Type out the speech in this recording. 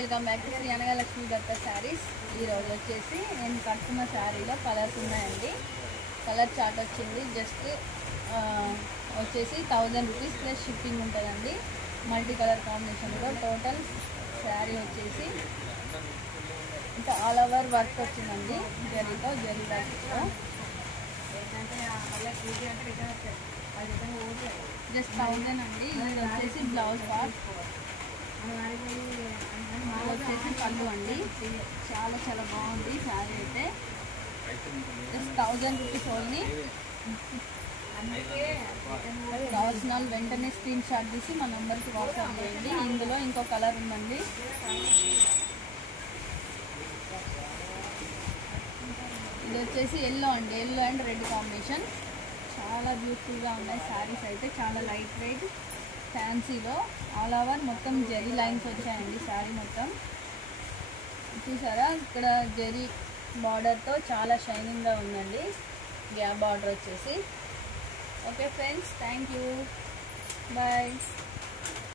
Welcome back to Sri Anagalakshmi Datta saris. ఈరోజు వచ్చేసి నేను కట్టుకున్న శారీలో కలర్స్ ఉన్నాయండి. కలర్ చార్ట్ వచ్చింది. జస్ట్ వచ్చేసి 1000 రూపీస్ ప్లస్ షిప్పింగ్ ఉంటుందండి. మల్టీ కలర్ కాంబినేషన్లో టోటల్ శారీ వచ్చేసి ఇంకా ఆల్ ఓవర్ వర్క్ వచ్చిందండి. జరీతో జరీ వర్క్తో జస్ట్ 1000 అండి. ఇది వచ్చేసి బ్లౌజ్ పార్ట్, వచ్చేసి పళ్ళు అండి. చాలా చాలా బాగుంది శారీ అయితే. Just 1000 rupees only. కావాల్సిన వాళ్ళు వెంటనే స్క్రీన్ షాట్ తీసి మా నెంబర్కి వాట్సాప్ చేయండి. ఇందులో ఇంకో కలర్ ఉందండి. ఇది వచ్చేసి ఎల్లో అండి. Yellow and red combination. చాలా బ్యూటిఫుల్గా ఉన్నాయి శారీస్ అయితే. చాలా లైట్ వెయిట్ ఫ్యాన్సీలో ఆల్ ఓవర్ మొత్తం జరీ లైన్స్ వచ్చాయండి. శారీ మొత్తం చూసారా, ఇక్కడ జరీ బార్డర్తో చాలా షైనింగ్గా ఉందండి. గ్యాప్ బార్డర్ వచ్చేసి. Okay friends, thank you, bye.